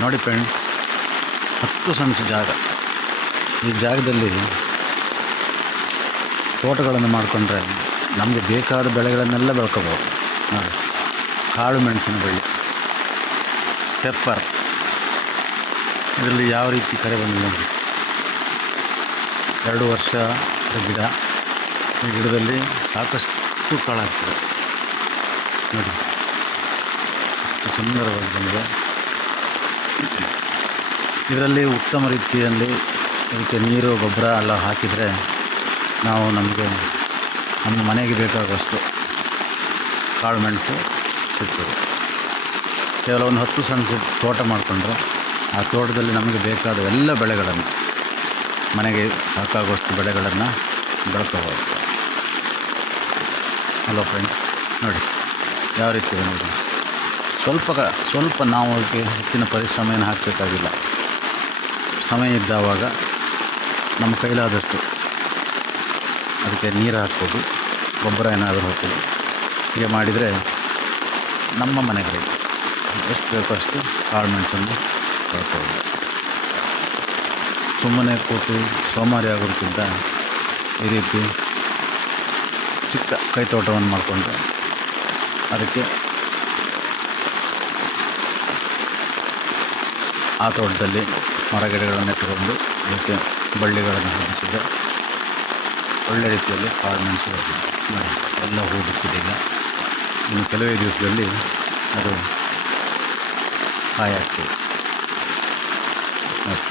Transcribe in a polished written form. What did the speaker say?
ನೋಡಿ friends, 10 cents ಜಾಗ. ಈ ಜಾಗದಲ್ಲಿ ತೋಟಗಳನ್ನು ಮಾಡಿಕೊಂಡ್ರೆ ನಮಗೆ ಬೇಕಾದ ಬೆಳೆಗಳನ್ನೆಲ್ಲ ಬೆಳ್ಕೋಬೋದು. ನೋಡಿ, ಕಾಳು ಮೆಣಸಿನ ಬಳ್ಳಿ, ಪೆಪ್ಪರ್, ಇದರಲ್ಲಿ ಯಾವ ರೀತಿ ಕರೆ ಬಂದಿದೆ ನೋಡಿ. 2 ವರ್ಷದ ಗಿಡ. ಈ ಗಿಡದಲ್ಲಿ ಸಾಕಷ್ಟು ಕಾಳಾಗ್ತದೆ ನೋಡಿ, ಎಷ್ಟು ಸುಂದರವಾಗಿ ಬಂದಿದೆ. ಇದರಲ್ಲಿ ಉತ್ತಮ ರೀತಿಯಲ್ಲಿ ಇದಕ್ಕೆ ನೀರು ಗೊಬ್ಬರ ಎಲ್ಲ ಹಾಕಿದರೆ ನಾವು ನಮ್ಮ ಮನೆಗೆ ಬೇಕಾಗುವಷ್ಟು ಕಾಳು ಮೆಣಸು ಸಿಗ್ತದೆ. ಕೇವಲ ಒಂದು 10 ಸೆಂಟ್ಸ್ ತೋಟ ಮಾಡಿಕೊಂಡ್ರೆ ಆ ತೋಟದಲ್ಲಿ ನಮಗೆ ಬೇಕಾದ ಎಲ್ಲ ಬೆಳೆಗಳನ್ನು, ಮನೆಗೆ ಸಾಕಾಗುವಷ್ಟು ಬೆಳೆಗಳನ್ನು ಬೆಳ್ಕೋಬೋದು. ಹಲೋ ಫ್ರೆಂಡ್ಸ್, ನೋಡಿ ಯಾವ ರೀತಿ ಇದೆ ನೋಡಿ. ಸ್ವಲ್ಪ ನಾವು ಅದಕ್ಕೆ ಹೆಚ್ಚಿನ ಪರಿಶ್ರಮ ಏನು ಹಾಕಬೇಕಾಗಿಲ್ಲ. ಸಮಯ ಇದ್ದಾವಾಗ ನಮ್ಮ ಕೈಲಾದಷ್ಟು ಅದಕ್ಕೆ ನೀರು ಹಾಕ್ಬೋದು, ಗೊಬ್ಬರ ಏನಾದರೂ ಹಾಕ್ಬೋದು. ಹೀಗೆ ಮಾಡಿದರೆ ನಮ್ಮ ಮನೆಗಳಿಗೆ ಎಷ್ಟು ಬೇಕೋ ಅಷ್ಟು ಕಾಳು ಮೆಣಸನ್ನು ಬೆಳ್ಕೋಬೋದು. ಸುಮ್ಮನೆ ಕೂತು ಸೋಮಾರಿ ಆಗೋದಕ್ಕಿಂತ ಈ ರೀತಿ ಚಿಕ್ಕ ಕೈತೋಟವನ್ನು ಮಾಡಿಕೊಂಡ್ರೆ ಅದಕ್ಕೆ ಆ ತೋಟದಲ್ಲಿ ಮರಗಿಡಗಳನ್ನು ಇಟ್ಟುಕೊಂಡು ಅದಕ್ಕೆ ಬಳ್ಳಿಗಳನ್ನು ಹಬ್ಬಿಸಿದರೆ ಒಳ್ಳೆ ರೀತಿಯಲ್ಲಿ ಕಾಳು ಮೆಣಸು ನೋಡಿ ಎಲ್ಲ ಹೂ ಬಿಟ್ಟಿದೆ. ಈಗ ಇನ್ನು ಕೆಲವೇ ದಿವಸದಲ್ಲಿ ಅದು ಕಾಯಾಗ್ತದೆ ನೋಡಿ.